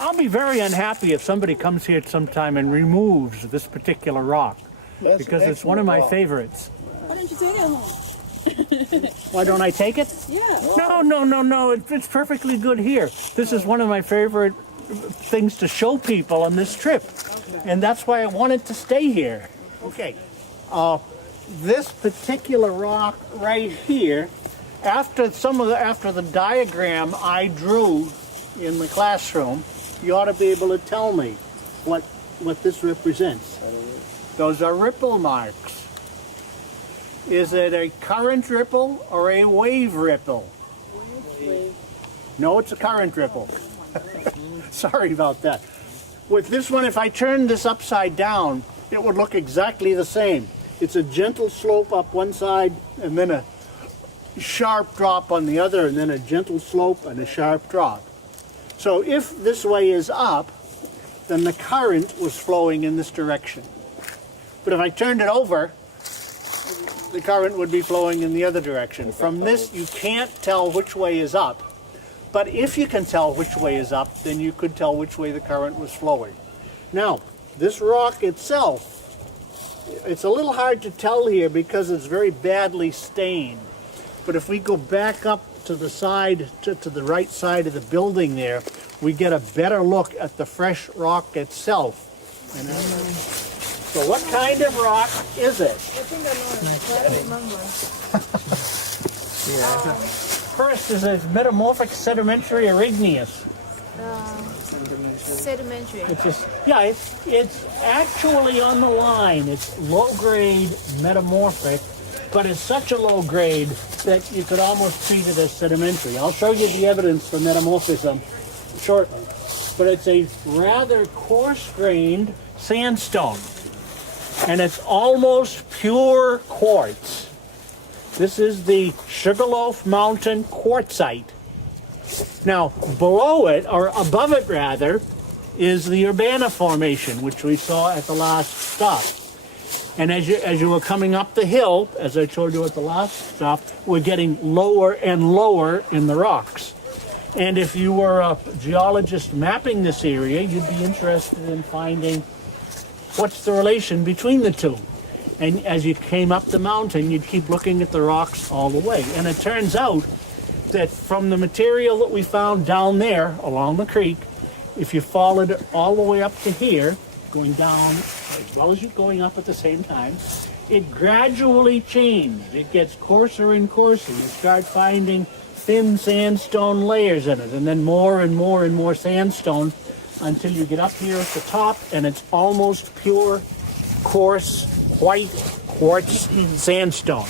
I'll be very unhappy if somebody comes here sometime and removes this particular rock, because it's one of my favorites. Why don't you take it home? Why don't I take it? Yeah. No. It's perfectly good here. This is one of my favorite things to show people on this trip. And that's why I wanted to stay here. Okay. This particular rock right here, after the diagram I drew in the classroom, you ought to be able to tell me what this represents. Those are ripple marks. Is it a current ripple or a wave ripple? No, it's a current ripple. Sorry about that. With this one, if I turn this upside down, it would look exactly the same. It's a gentle slope up one side and then a sharp drop on the other, and then a gentle slope and a sharp drop. So if this way is up, then the current was flowing in this direction. But if I turned it over, the current would be flowing in the other direction. From this, you can't tell which way is up. But if you can tell which way is up, then you could tell which way the current was flowing. Now, this rock itself, it's a little hard to tell here because it's very badly stained. But if we go back up to the side, to the right side of the building there, we get a better look at the fresh rock itself. And, so what kind of rock is it? I think I know it. I don't remember. First is a metamorphic sedimentary or igneous. Sedimentary. It's actually on the line. It's low-grade metamorphic, but it's such a low grade that you could almost treat it as sedimentary. I'll show you the evidence for metamorphism shortly. But it's a rather coarse-grained sandstone, and it's almost pure quartz. This is the Sugarloaf Mountain quartzite. Now, below it, or above it rather, is the Urbana Formation, which we saw at the last stop. And as you were coming up the hill, as I told you at the last stop, we're getting lower and lower in the rocks. And if you were a geologist mapping this area, you'd be interested in finding what's the relation between the two. And as you came up the mountain, you'd keep looking at the rocks all the way. And it turns out that from the material that we found down there along the creek, if you followed it all the way up to here, going down as well as you're going up at the same time, it gradually changed. It gets coarser and coarser. You start finding thin sandstone layers in it, and then more and more and more sandstone until you get up here at the top, and it's almost pure, coarse, white quartz sandstone.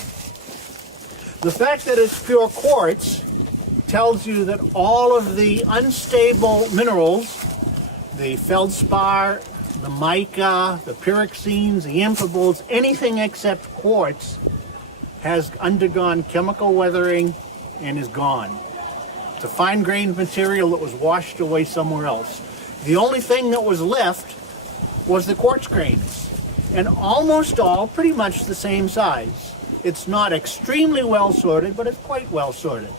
The fact that it's pure quartz tells you that all of the unstable minerals, the feldspar, the mica, the pyroxenes, the amphiboles, anything except quartz has undergone chemical weathering and is gone. It's a fine-grained material that was washed away somewhere else. The only thing that was left was the quartz grains, and almost all pretty much the same size. It's not extremely well sorted, but it's quite well sorted.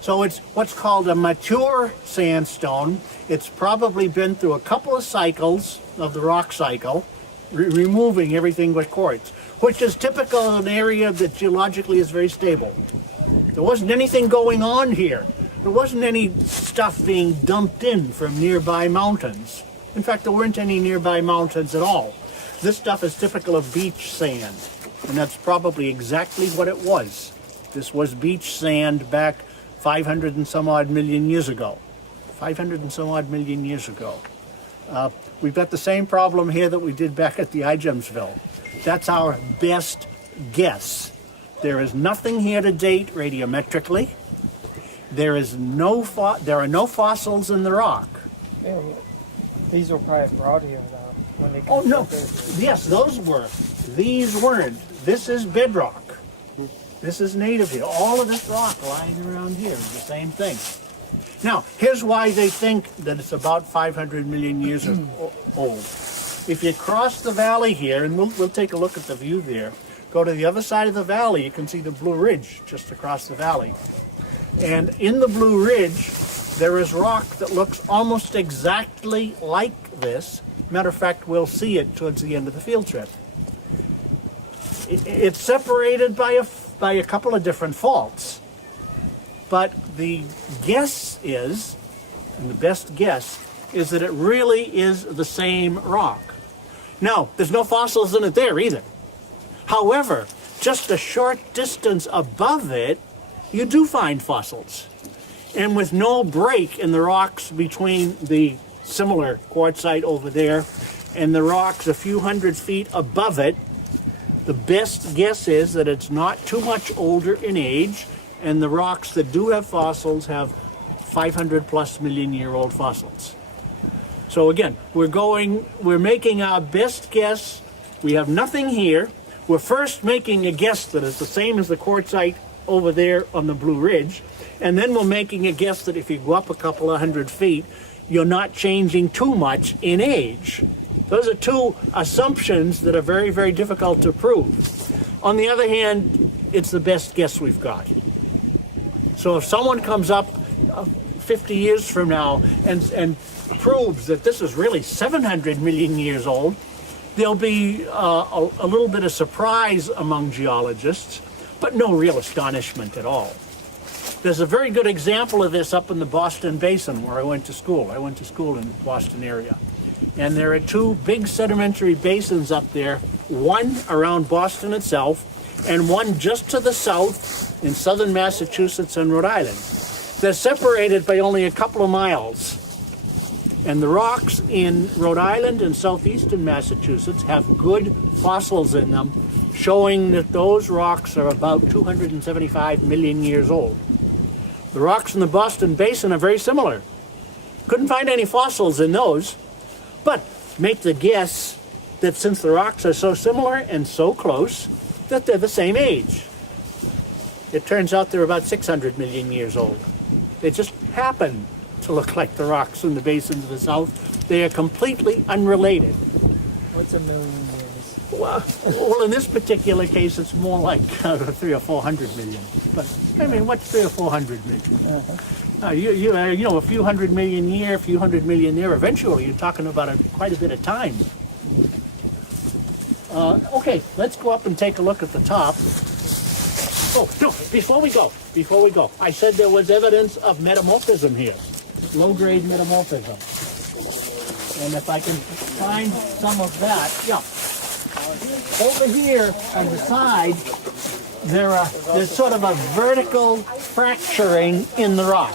So it's what's called a mature sandstone. It's probably been through a couple of cycles of the rock cycle, removing everything but quartz, which is typical of an area that geologically is very stable. There wasn't anything going on here. There wasn't any stuff being dumped in from nearby mountains. In fact, there weren't any nearby mountains at all. This stuff is typical of beach sand, and that's probably exactly what it was. This was beach sand back 500 and some odd million years ago. 500 and some odd million years ago. We've got the same problem here that we did back at the Igemsville. That's our best guess. There is nothing here to date radiometrically. There are no fossils in the rock. Yeah, these were probably brought here when they Oh no, yes, those were. These weren't. This is bedrock. This is native here. All of this rock lying around here is the same thing. Now, here's why they think that it's about 500 million years old. If you cross the valley here, and we'll take a look at the view there, go to the other side of the valley, you can see the Blue Ridge just across the valley. And in the Blue Ridge, there is rock that looks almost exactly like this. Matter of fact, we'll see it towards the end of the field trip. It's separated by a couple of different faults. But the guess is, and the best guess, is that it really is the same rock. Now, there's no fossils in it there either. However, just a short distance above it, you do find fossils. And with no break in the rocks between the similar quartzite over there and the rocks a few hundred feet above it, the best guess is that it's not too much older in age, and the rocks that do have fossils have 500 plus million year old fossils. So again, we're making our best guess. We have nothing here. We're first making a guess that it's the same as the quartzite over there on the Blue Ridge, and then we're making a guess that if you go up a couple of hundred feet, you're not changing too much in age. Those are two assumptions that are very, very difficult to prove. On the other hand, it's the best guess we've got. So if someone comes up 50 years from now and proves that this is really 700 million years old, there'll be a little bit of surprise among geologists, but no real astonishment at all. There's a very good example of this up in the Boston Basin where I went to school. I went to school in the Boston area. And there are two big sedimentary basins up there, one around Boston itself, and one just to the south in southern Massachusetts and Rhode Island. They're separated by only a couple of miles. And the rocks in Rhode Island and southeastern Massachusetts have good fossils in them, showing that those rocks are about 275 million years old. The rocks in the Boston Basin are very similar. Couldn't find any fossils in those, but make the guess that since the rocks are so similar and so close, that they're the same age. It turns out they're about 600 million years old. They just happen to look like the rocks in the basin to the south. They are completely unrelated. What's a million years? Well, in this particular case, it's more like 300 or 400 million. But I mean, what's 300 or 400 million? You know, a few hundred million here, a few hundred million there. Eventually, you're talking about quite a bit of time. Okay, let's go up and take a look at the top. Oh no! Before we go, I said there was evidence of metamorphism here, low-grade metamorphism. And if I can find some of that, yeah. Over here on the side, there's sort of a vertical fracturing in the rock.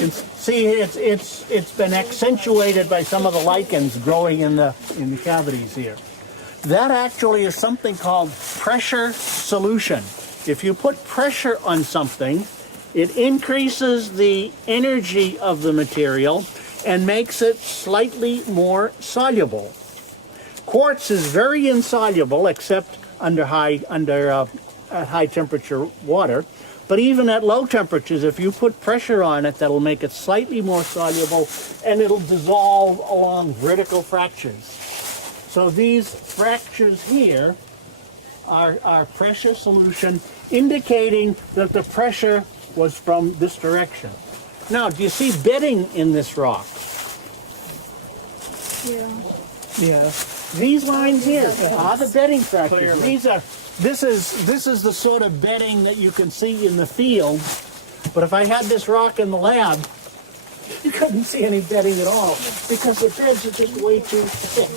And see, it's been accentuated by some of the lichens growing in the cavities here. That actually is something called pressure solution. If you put pressure on something, it increases the energy of the material and makes it slightly more soluble. Quartz is very insoluble except under high temperature water. But even at low temperatures, if you put pressure on it, that'll make it slightly more soluble, and it'll dissolve along vertical fractures. So these fractures here are pressure solution, indicating that the pressure was from this direction. Now, do you see bedding in this rock? Yeah. These lines here are the bedding fractures. This is the sort of bedding that you can see in the field, but if I had this rock in the lab, you couldn't see any bedding at all because the beds are just way too thick.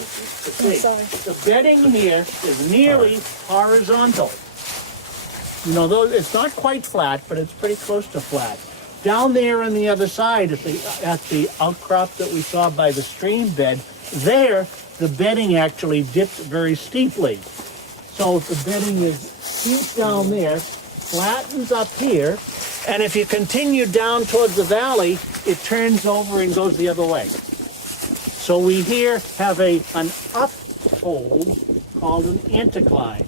The bedding here is nearly horizontal. You know, it's not quite flat, but it's pretty close to flat. Down there on the other side, at the outcrop that we saw by the stream bed, there the bedding actually dipped very steeply. So the bedding is steep down there, flattens up here, and if you continue down towards the valley, it turns over and goes the other way. So we here have an upfold called an anticline.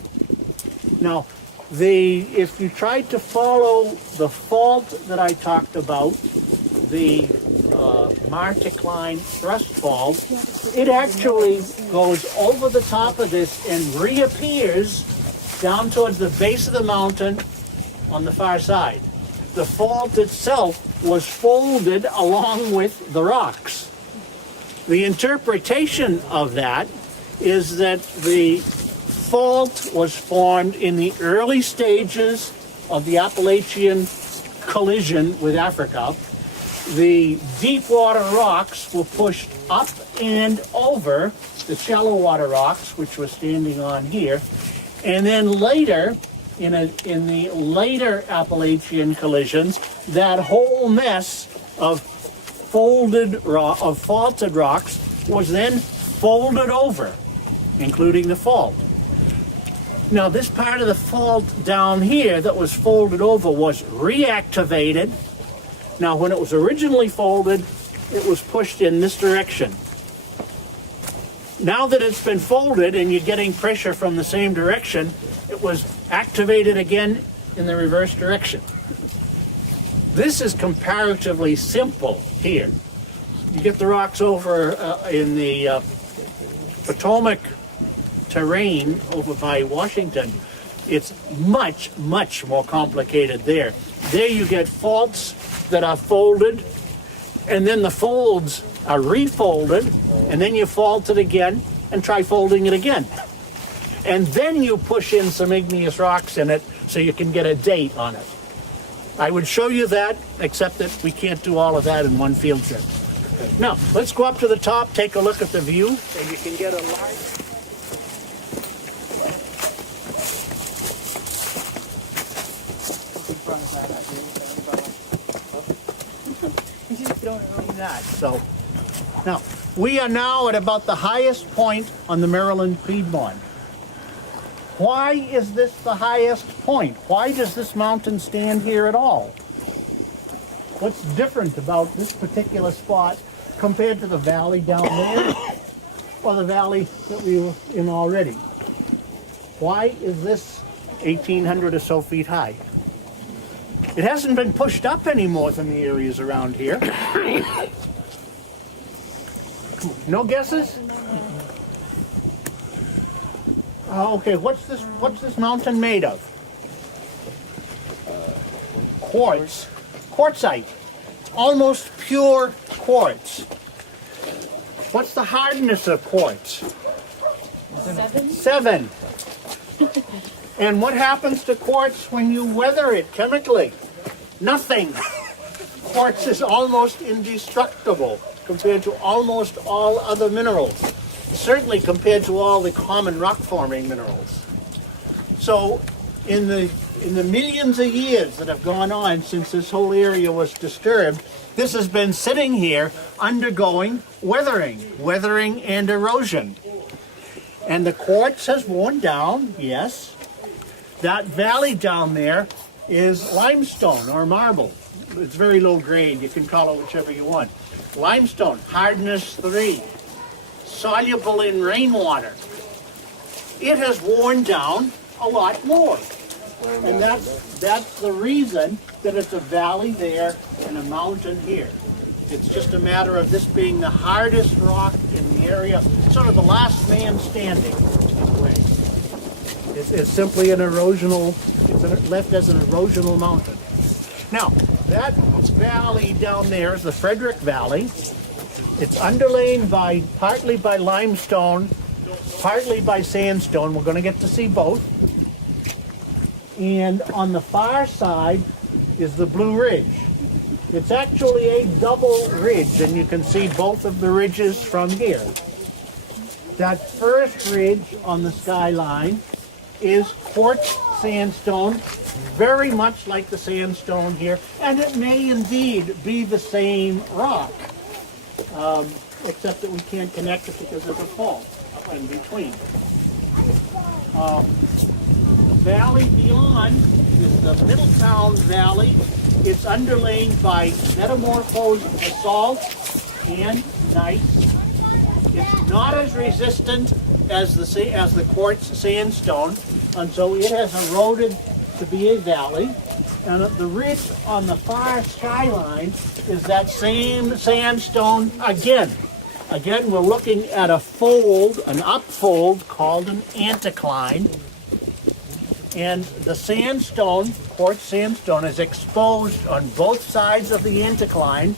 Now, if you tried to follow the fault that I talked about, the Marticline thrust fault, it actually goes over the top of this and reappears down towards the base of the mountain on the far side. The fault itself was folded along with the rocks. The interpretation of that is that the fault was formed in the early stages of the Appalachian collision with Africa. The deep water rocks were pushed up and over the shallow water rocks, which we're standing on here, and then later, in the later Appalachian collisions, that whole mess of faulted rocks was then folded over, including the fault. Now, this part of the fault down here that was folded over was reactivated. Now, when it was originally folded, it was pushed in this direction. Now that it's been folded and you're getting pressure from the same direction, it was activated again in the reverse direction. This is comparatively simple here. You get the rocks over in the Potomac terrain over by Washington. It's much, much more complicated there. There you get faults that are folded, and then the folds are refolded, and then you fault it again and try folding it again. And then you push in some igneous rocks in it so you can get a date on it. I would show you that, except that we can't do all of that in one field trip. Now, let's go up to the top, take a look at the view, and you can get a large... So, now, we are now at about the highest point on the Maryland Piedmont. Why is this the highest point? Why does this mountain stand here at all? What's different about this particular spot compared to the valley down there or the valley that we were in already? Why is this 1,800 or so feet high? It hasn't been pushed up any more than the areas around here. No guesses? Okay, what's this mountain made of? Quartz. Quartzite. Almost pure quartz. What's the hardness of quartz? 7. And what happens to quartz when you weather it chemically? Nothing. Quartz is almost indestructible compared to almost all other minerals. Certainly compared to all the common rock-forming minerals. So in the millions of years that have gone on since this whole area was disturbed, this has been sitting here undergoing weathering and erosion. And the quartz has worn down, yes. That valley down there is limestone or marble. It's very low grade, you can call it whichever you want. Limestone, hardness 3. Soluble in rainwater. It has worn down a lot more. And that's the reason that it's a valley there and a mountain here. It's just a matter of this being the hardest rock in the area, sort of the last man standing in a way. It's simply an erosional, it's left as an erosional mountain. Now, that valley down there is the Frederick Valley. It's underlain partly by limestone, partly by sandstone. We're going to get to see both. And on the far side is the Blue Ridge. It's actually a double ridge, and you can see both of the ridges from here. That first ridge on the skyline is quartz sandstone, very much like the sandstone here, and it may indeed be the same rock, except that we can't connect it because there's a fault up in between. Valley beyond is the Middletown Valley. It's underlain by metamorphosed basalt and gneiss. It's not as resistant as the quartz sandstone, and so it has eroded to be a valley. And the ridge on the far skyline is that same sandstone again. Again, we're looking at a fold, an upfold called an anticline. And the sandstone, quartz sandstone, is exposed on both sides of the anticline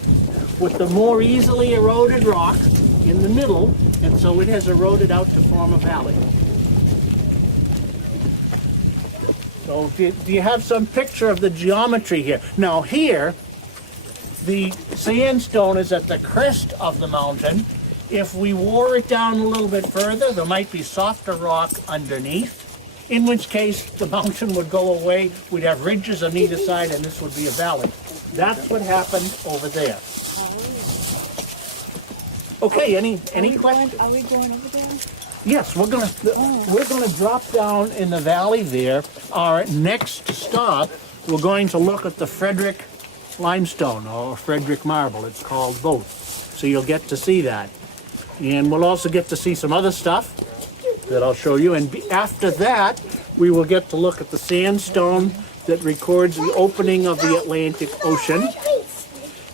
with the more easily eroded rock in the middle, and so it has eroded out to form a valley. So do you have some picture of the geometry here? Now here, the sandstone is at the crest of the mountain. If we wore it down a little bit further, there might be softer rock underneath, in which case the mountain would go away. We'd have ridges on either side, and this would be a valley. That's what happened over there. Okay, any questions? Are we going over there? Yes, we're gonna drop down in the valley there. Our next stop, we're going to look at the Frederick limestone or Frederick marble. It's called both. So you'll get to see that. And we'll also get to see some other stuff that I'll show you. And after that, we will get to look at the sandstone that records the opening of the Atlantic Ocean,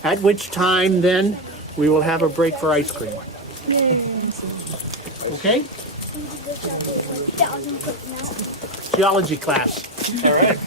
at which time then we will have a break for ice cream. Okay? Geology class. All right.